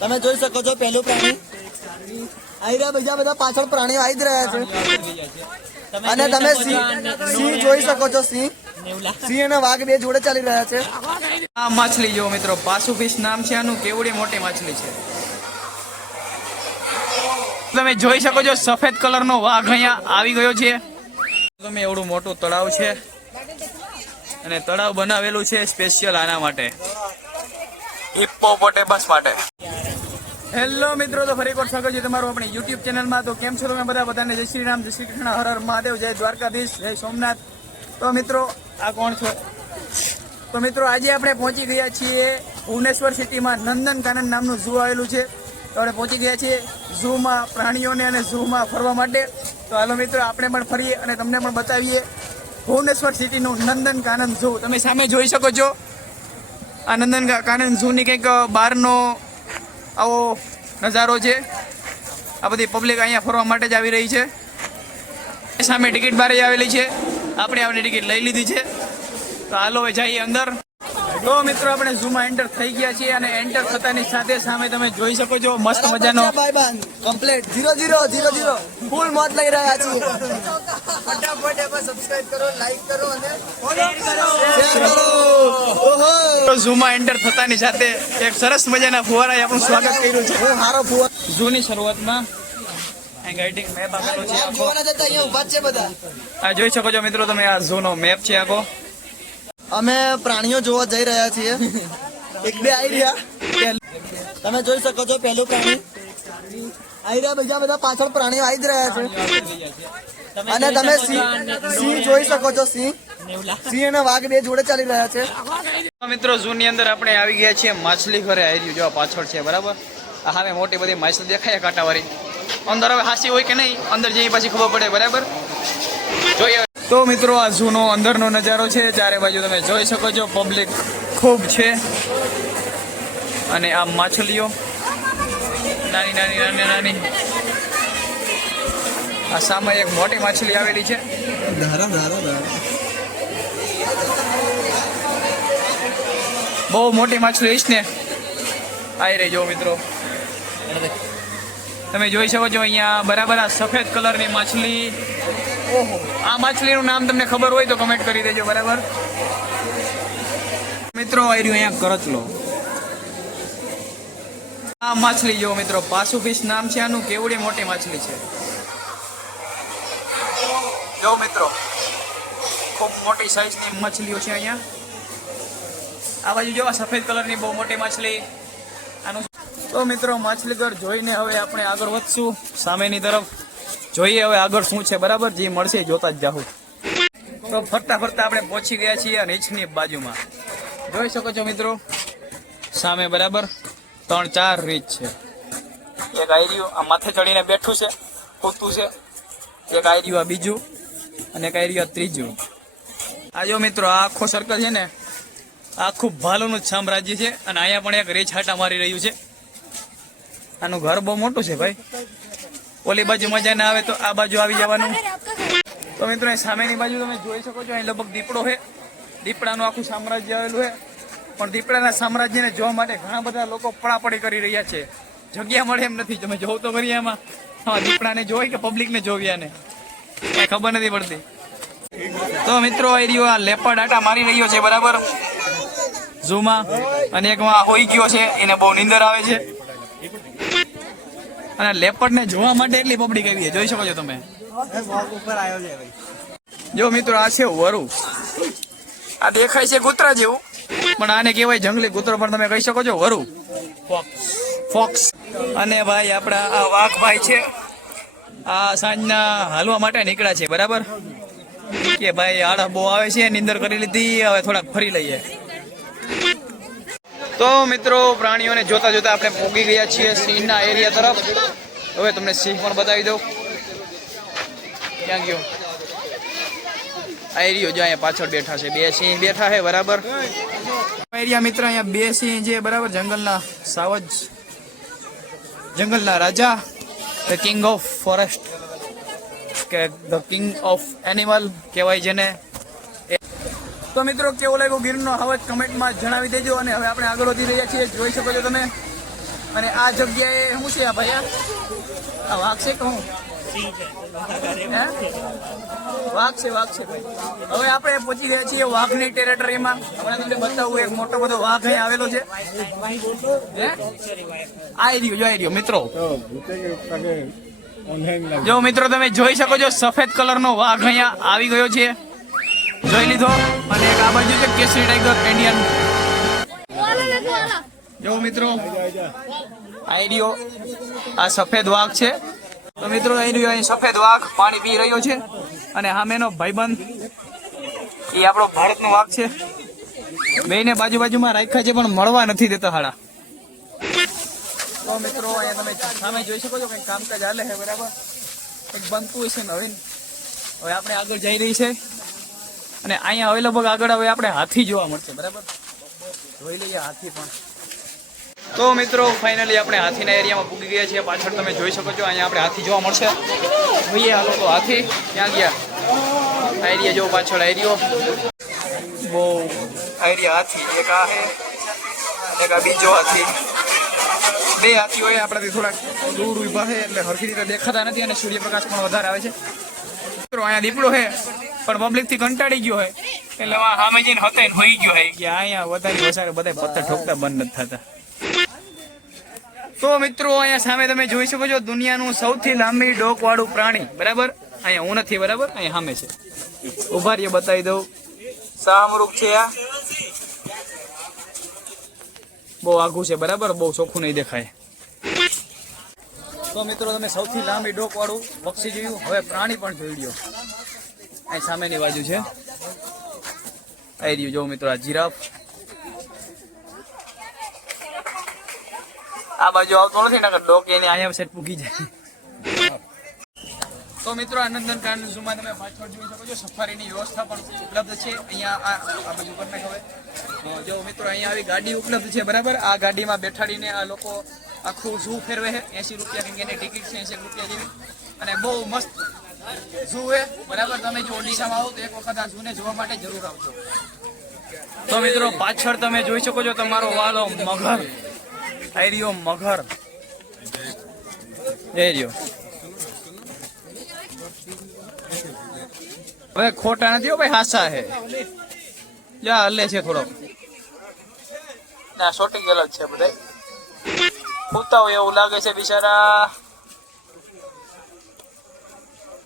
તમે જોઈ શકો છો પહેલું પ્રાણી આવી રહ્યા, બીજા બધા પાછળ પ્રાણીઓ આવી જ રહ્યા છે. અને તમે સિંહ જોઈ શકો છો. સિંહ અને વાઘ બે જોડે ચાલી રહ્યા છે. આ માછલી જો મિત્રો, પાસુ ફિશ નામ છે આનું. કેવડી મોટી માછલી છે. તમે જોઈ શકો છો સફેદ કલરનો વાઘ અહીંયા આવી ગયો છે. તમે એવડું મોટું તળાવ છે અને તળાવ બનાવેલું છે સ્પેશિયલ આના માટે, હિપ્પોપોટેમસ માટે. હેલો મિત્રો, તો ફરી એકવાર સ્વાગત છે તમારું આપણી યુટ્યુબ ચેનલમાં. તો કેમ છો તમે બધા? બધાને જય શ્રી રામ, જય શ્રી કૃષ્ણ, હર હર મહાદેવ, જય દ્વારકાધીશ, જય સોમનાથ. તો મિત્રો આ કોણ છો? તો મિત્રો આજે આપણે પહોંચી ગયા છીએ ભુવનેશ્વર સિટીમાં. નંદનકાનન નામનું ઝૂ આવેલું છે. તો આપણે પહોંચી ગયા છીએ ઝૂમાં પ્રાણીઓને અને ઝૂમાં ફરવા માટે. તો હાલો મિત્રો આપણે પણ ફરીએ અને તમને પણ બતાવીએ ભુવનેશ્વર સિટીનું નંદનકાનન ઝૂ. તમે સામે જોઈ શકો છો આ નંદનકાનન ઝૂની કંઈક બહારનો આવો નજારો છે. આ બધી પબ્લિક અહીંયા ફરવા માટે જ આવી રહી છે. સામે ટિકિટ બારે આવેલી છે. આપણે આપણી ટિકિટ લઈ લીધી છે. તો હાલો હવે જઈએ અંદર. તો મિત્રો આપણે ઝૂમાં એન્ટર થઈ ગયા છીએ અને એન્ટર થતાની સાથે સામે તમે જોઈ શકો છો મસ્ત મજાનો કમ્પ્લીટ 0-0 ફૂલ મોજ લઈ રહ્યા છીએ. ફટાફટ સબસ્ક્રાઇબ કરો, લાઈક કરો અને શેર કરો. ઓહો, ઝૂમાં એન્ટર થતાની સાથે એક સરસ મજાના ફુવારાએ આપણું સ્વાગત કર્યું છે. સારો ફુવારો. ઝૂની શરૂઆતમાં ગાઈડિંગ મેપ આપેલો છે આખો. અહીંયા ઉભા છે બધા. આ જોઈ શકો છો મિત્રો તમે, આ ઝૂનો મેપ છે આખો. અમે પ્રાણીઓ જોવા જઈ રહ્યા છીએ. એક બે આવી રહ્યા, તમે જોઈ શકો છો પહેલું પ્રાણી આવી રહ્યા, બીજા બધા પાછળ પ્રાણીઓ આવી જ રહ્યા છે. અને તમે સિંહ જોઈ શકો છો. સિંહ અને વાઘ બે જોડે ચાલી રહ્યા છે. મિત્રો ઝૂની અંદર આપણે આવી ગયા છીએ માછલી ઘરે. આવી રહ્યું જો પાછળ છે બરાબર. આ સામે મોટી બધી માછલી દેખાય કાંટાવાળી. અંદર હવે હાસી હોય કે નહીં, અંદર જઈ પછી ખબર પડે બરાબર. જોઈએ. તો મિત્રો આ ઝૂનો અંદરનો નજારો છે. ચારે બાજુ તમે જોઈ શકો છો પબ્લિક ખૂબ છે. અને આ માછલીઓ નાની. આ સામે એક મોટી માછલી આવેલી છે. બહુ મોટી માછલી હઈશ ને, આવી રહી જો મિત્રો. તમે જોઈ શકો છો અહીંયા બરાબર આ સફેદ કલરની માછલી. ઓહો, આ માછલીનું નામ તમને ખબર હોય તો કમેન્ટ કરી દેજો બરાબર. મિત્રો આવી રહ્યું અહીંયા કરચલો. આ માછલી જો મિત્રો, પાસુ ફિશ નામ છે આનું. કેવડી મોટી માછલી છે જો મિત્રો, ખૂબ મોટી સાઈઝની માછલીઓ છે અહીંયા. આ બાજુ જો સફેદ કલરની બહુ મોટી માછલી આનું. તો મિત્રો માછલી ઘર જોઈને હવે આપણે આગળ વધશું સામેની તરફ. જોઈએ હવે આગળ શું છે બરાબર. જે મળશે જોતા જ જાઉં. તો ફરતા આપણે પહોંચી ગયા છીએ નીચની બાજુમાં. જોઈ શકો છો મિત્રો સામે બરાબર 3-4 રીચ છે. એક આયર્યું આ માથે ચડીને બેઠું છે, કૂદતું છે. એક આયર્યું આ બીજું અને એક આયર્યું આ ત્રીજું. આ જો મિત્રો આ આખો સર્કલ છે ને, આખું ભાલુનું જ સામ્રાજ્ય છે. અને અહીંયા પણ એક રીચ હાટા મારી રહ્યું છે. આનું ઘર બહુ મોટું છે ભાઈ. ઓલી બાજુ મજા ના આવે તો આ બાજુ આવી જવાનું. તો મિત્રો અહીં સામેની બાજુ તમે જોઈ શકો છો, અહીં લગભગ દીપડો છે. દીપડાનું આખું સામ્રાજ્ય આવેલું છે. પણ દીપડાના સામ્રાજ્યને જોવા માટે ઘણા બધા લોકો પડાપડી કરી રહ્યા છે. જગ્યા મળે એમ નથી. તમે જોવ તો કરી એમાં. હા, દીપડાને જોઈ કે પબ્લિકને જોવી આને કઈ ખબર નથી પડતી. તો મિત્રો આવી રહ્યો આ લેપર્ડ આટા મારી રહ્યો છે બરાબર ઝૂમાં. અને એકમાં હોઈ ગયો છે, એને બહુ નીંદર આવે છે. અને લેપર્ડને જોવા માટે એટલી પબ્લિક આવી છે, જોઈ શકો છો તમે. જો મિત્રો આ છે વરુ. આ દેખાય છે કૂતરા જેવું, પણ આને કહેવાય જંગલી કૂતરો પણ તમે કહી શકો છો વરુ, ફોક્સ. અને ભાઈ આપણા આ વાઘ ભાઈ છે. આ સાંજના હાલવા માટે નીકળ્યા છે બરાબર. કે ભાઈ આળસ બહુ આવે છે, નીંદર કરી લીધી, હવે થોડાક ફરી લઈએ. તો મિત્રો પ્રાણીઓને જોતા આપણે પહોંચી ગયા છીએ સિંહના એરિયા તરફ. હવે તમને સિંહ પણ બતાવી દઉં. ક્યાં ગયો? આ એરિયો જો અહીંયા પાછળ બેઠા છે. 2 સિંહ બેઠા છે બરાબર. એરિયા મિત્ર અહીંયા 2 સિંહ છે બરાબર. જંગલના સાવજ, જંગલના રાજા, ધ કિંગ ઓફ ફોરેસ્ટ કે ધ કિંગ ઓફ એનિમલ કહેવાય જેને. તો મિત્રો કેવો લાગ્યો ગીરનો અવાજ કમેન્ટમાં જણાવી દેજો. અને હવે આપણે આગળ વધી રહ્યા છીએ. જોઈ શકો છો તમે અને આ જગ્યાએ શું છે આ ભાઈ? આ વાઘ છે કે હું? હે? વાઘ છે ભાઈ. હવે આપણે પહોંચી ગયા છીએ વાઘની ટેરેટરીમાં. હમણાં તમને બતાવું, એક મોટો બધો વાઘ અહીં આવેલો છે. હે? આઈ રહ્યો મિત્રો. જો મિત્રો તમે જોઈ શકો છો, સફેદ કલરનો વાઘ અહીંયા આવી ગયો છે. જોઈ લીધો. અને એક આ બાજુ છે કેસરી ટાઈગર ઇન્ડિયન. જો મિત્રો આઈડિયો આ સફેદ વાઘ છે. તો મિત્રો આઈડિયો અહીં સફેદ વાઘ પાણી પી રહ્યો છે. અને સામેનો ભાઈબંધ એ આપણો ભારતનો વાઘ છે. બેને બાજુમાં રાખ્યા છે પણ મળવા નથી દેતા હાડા. તો મિત્રો અહીંયા તમે સામે જોઈ શકો છો કંઈક કામકાજ હાલે છે બરાબર. કંઈક બનતું હોય છે નવીન. હવે આપણે આગળ જઈ રહી છે. અને અહીંયા હવે લગભગ આગળ હવે આપણે હાથી જોવા મળશે બરાબર. જોઈ લઈએ હાથી પણ. તો મિત્રો ફાઇનલી આપણે હાથીના એરિયામાં પૂગી ગયા છીએ. પાછળ તમે જોઈ શકો છો અહીંયા આપણે હાથી જોવા મળશે. જોઈએ હાલો તો હાથી ક્યાં ગયા? આ એરિયા જો પાછળ એરિયો બહુ એરિયા હાથી. એક આ છે, એક આ બીજો હાથી. બે હાથી હોય આપણાથી થોડાક દૂર ઉભા છે એટલે હરખી રીતે દેખાતા નથી અને સૂર્યપ્રકાશ પણ વધારે આવે છે. મિત્રો અહીંયા દીપડો છે પણ પબ્લિક થી કંટાળી ગયો હોય એટલે સામે જઈને હતાઈને હોઈ ગયો હોય કે અહીંયા વધારે બધા પથ્થર ઠોકતા બંધ નથી થતા. તો મિત્રો અહીંયા સામે તમે જોઈ શકો છો દુનિયાનું સૌથી લાંબી ડોક વાળું પ્રાણી બરાબર. અહીંયા હું નથી બરાબર, અહીંયા સામે છે. ઉભા રહ્યો બતાવી દઉં. શાહમૃગ છે આ. બહુ આઘું છે બરાબર, બહુ ચોખ્ખું નહીં દેખાય. તો મિત્રો તમે સૌથી લાંબી ડોક વાળું પક્ષી જોયું. હવે પ્રાણી પણ જોઈ લ્યો. અહીં સામેની બાજુ છે. આવી રહ્યું જો મિત્રો આ જીરાફ. આ બાજુ આવતો નથી ને ડોક એને અહીંયા સેટ પૂકી જાય. તો મિત્રો આ નંદનકાનન ઝૂમાં તમે પાછળ જોઈ શકો છો સફારીની વ્યવસ્થા પણ ઉપલબ્ધ છે. અહીંયા આ બાજુ પર હવે જો મિત્રો અહીંયા આવી ગાડી ઉપલબ્ધ છે બરાબર. આ ગાડીમાં બેઠાડીને આ લોકો આખું ઝૂ ફેરવે છે. 80 રૂપિયા કંઈક એની ટિકિટ છે, 80 રૂપિયા જેવી. અને બહુ મસ્ત ઝૂ છે બરાબર. તમે જો ઓડિશામાં આવો તો એક વખત આ ઝૂને જોવા માટે જરૂર આવજો. તો મિત્રો પાછળ તમે જોઈ શકો છો તમારો વાલો મગર. આઈ રહ્યો મગર. એ રહ્યો. હવે ખોટા નથી હો ભાઈ, હાસા હે. જા હલે છે થોડો. ના શોટી ગયેલો છે બધા. પૂતા હોય એવું લાગે છે બિચારા.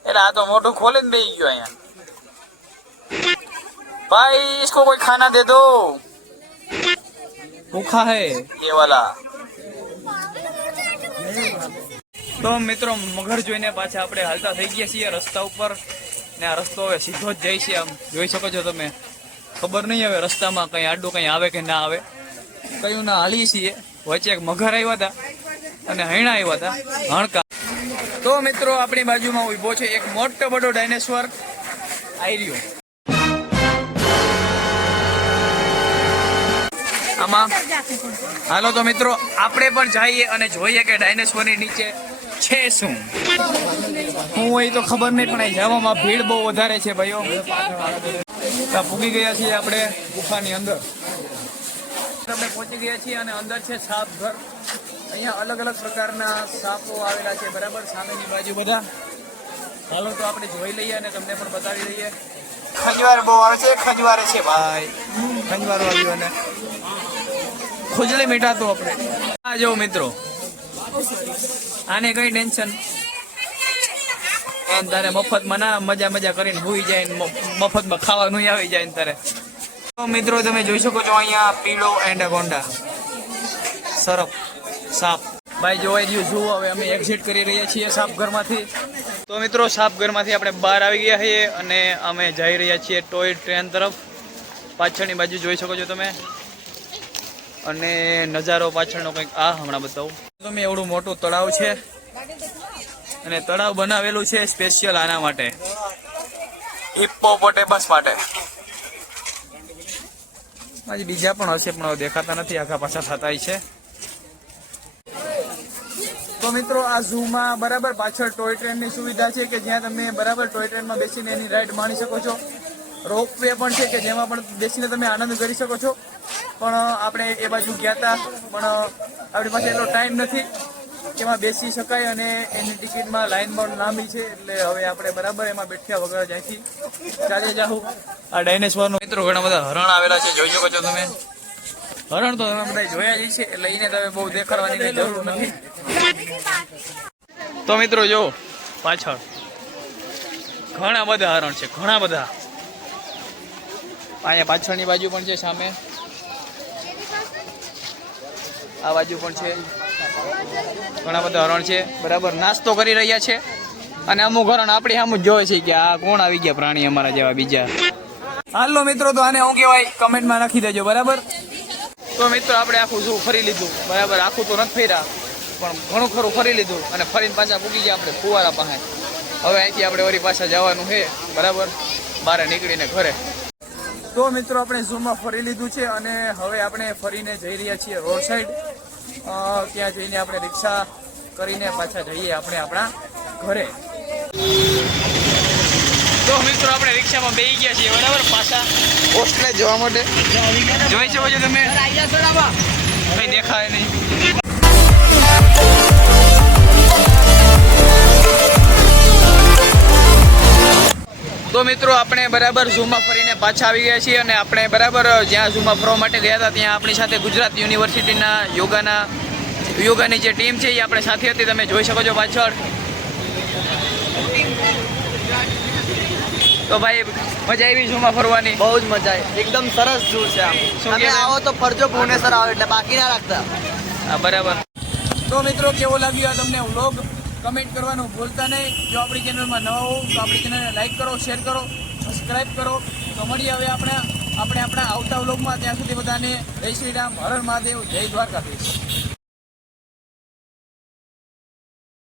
એટલે આ તો મોઢું ખોલે ને બેસી ગયો અહીંયા. भाई इसको कोई खाना दे दो, भूखा है ये वाला. તો મિત્રો મગર જોઈને પાછા આપણે હાલતા થઈ ગયા છીએ રસ્તા ઉપર. ને આ રસ્તો હવે સીધો જ જાય છે. આમ જોઈ શકો છો તમે. ખબર નહીં હવે રસ્તામાં કઈ આડું કઈ આવે કે ના આવે. કયું ના હાલી છીએ. વચ્ચે એક મગર આવ્યા હતા અને હૈણા આવ્યા હતા હણકા. તો મિત્રો આપણી બાજુમાં ઉભો છે એક મોટો બડો ડાયનેસોર આવી રહ્યો. આમાં હાલો તો મિત્રો આપણે પણ જઈએ અને જોઈએ કે ડાયનેસોરની નીચે છે શું. હું એ તો ખબર નહીં પણ જવામાં ભીડ બહુ વધારે છે ભાઈઓ. પૂગી ગયા છીએ આપણે ગુફાની અંદર. આપણે પહોંચી ગયા છીએ અને અંદર છે સાપ ઘર. અહીંયા અલગ અલગ પ્રકારના સાપો આવેલા છે બરાબર. સામેની બાજુ બધા. હાલો તો આપણે જોઈ લઈએ અને તમને પણ બતાવી દઈએ. ખંજવાર બહુ આવે છે. ખંજવારે છે ભાઈ. ખંજવારો આવ્યો અને ખુજલે મીઠાતો આપણે. આ જો મિત્રો આને કઈ ટેન્શન એમ તારે મફતમાં ના મજા કરીને ભૂઈ જાય મફતમાં ખાવાનું આવી જાય ને તારે. તો મિત્રો તમે જોઈ શકો છો અહીંયા પીળો એન્ડાકોન્ડા સરપ સાપ ભાઈ જોવાઈ રહ્યું છું. હવે અમે એક્ઝિટ કરી રહ્યા છીએ સાપઘરમાંથી. તો મિત્રો સાપઘરમાંથી આપણે બહાર આવી ગયા છીએ અને અમે જઈ રહ્યા છીએ ટોય ટ્રેન તરફ. પાછળની બાજુ જોઈ શકો છો તમે. અને નજારો પાછળનો કંઈક આ હમણાં બતાવું તમે. એવડું મોટું તળાવ છે અને તળાવ બનાવેલું છે સ્પેશિયલ આના માટે, હિપ્પોપોટેમસ માટે. બીજા પણ હશે પણ દેખાતા નથી, આખા પાછા થતા છે. તો મિત્રો આ ઝૂમાં બરાબર પાછળ ટોય ટ્રેનની સુવિધા છે કે જ્યાં તમે બરાબર ટોય ટ્રેનમાં બેસીને એની રાઈડ માણી શકો છો. રોપ વે પણ છે કે જેમાં પણ બેસીને તમે આનંદ કરી શકો છો. પણ આપણે એ બાજુ ગયા હતા, પણ આપણી પાસે એટલો ટાઈમ નથી એમાં બેસી શકાય અને એની ટિકિટમાં લાઈન પણ લાંબી છે. એટલે હવે આપણે બરાબર એમાં બેઠ્યા વગર જ્યાંથી ચાલી જાઉં. આ ડાયનેસોરનો મિત્રો ઘણા બધા હરણ આવેલા છે, જોઈ શકો છો તમે. હરણ તો તમે બધા જોયા જ છે, એટલે એને તમે બહુ દેખાડવાની કઈ જરૂર નથી. તો મિત્રો જો પાછળ ઘણા બધા હરણ છે, ઘણા બધા. અહીંયા પાછળની બાજુ પણ છે, સામે આ બાજુ પણ છે, ઘણા બધા હરણ છે. બરાબર નાસ્તો કરી રહ્યા છે અને અમુક હરણ આપણી સામે જોવે છે કે આ કોણ આવી ગયા પ્રાણી અમારા જેવા બીજા. હાલો મિત્રો, તો આને શું કહેવાય કમેન્ટમાં નાખી દેજો. બરાબર, તો મિત્રો આપણે આખું ઝૂ ફરી લીધું. બરાબર, આખું તો નથી ફર્યા પણ ઘણું ખરું ફરી લીધું અને ફરીને પાછા પૂગી ગયા આપણે ફુવારા પાસે. હવે અહીંથી આપણે વળી પાછા જવાનું છે. બરાબર, બહાર નીકળીને ઘરે. તો મિત્રો આપણે ઝૂમાં ફરી લીધું છે અને હવે આપણે ફરીને જઈ રહ્યા છીએ રોડ સાઈડ. ત્યાં જઈને આપણે રિક્ષા કરીને પાછા જઈએ આપણે આપણા ઘરે. તો મિત્રો આપણે રિક્ષામાં બેસી ગયા છીએ. બરાબર, પાછા હોસ્ટેલે જવા માટે. જોઈ શકો છો તમે, કઈ દેખાય નહીં. તો મિત્રો આપણે બરાબર ઝૂમાં ફરીને પાછા આવી ગયા છીએ અને આપણે બરાબર જ્યાં ઝૂમાં ફરવા માટે ગયા હતા ત્યાં આપણી સાથે ગુજરાત યુનિવર્સિટીના યોગાની જે ટીમ છે એ આપણે સાથે હતી. તમે જોઈ શકો છો પાછળ. તો ભાઈ મજા આવી ઝૂમાં ફરવાની? બહુ જ મજા આવી, એકદમ સરસ ઝૂ છે. આમ શું તમે કહેવાય? આવો તો ફરજો, ભુવનેશ્વર આવો એટલે બાકી ના રાખતા. હા બરાબર. તો મિત્રો કેવો લાગ્યો આ તમને વ્લોગ? કમેન્ટ કરવાનું ભૂલતા નહીં. જો આપણી ચેનલમાં નવા હો તો આપણી ચેનલને લાઈક કરો, શેર કરો, સબસ્ક્રાઈબ કરો. તો મળીએ હવે આપણે આપણા આવતા વ્લોગમાં. ત્યાં સુધી બધાને જય શ્રી રામ, હર હર મહાદેવ, જય દ્વારકાધીશ.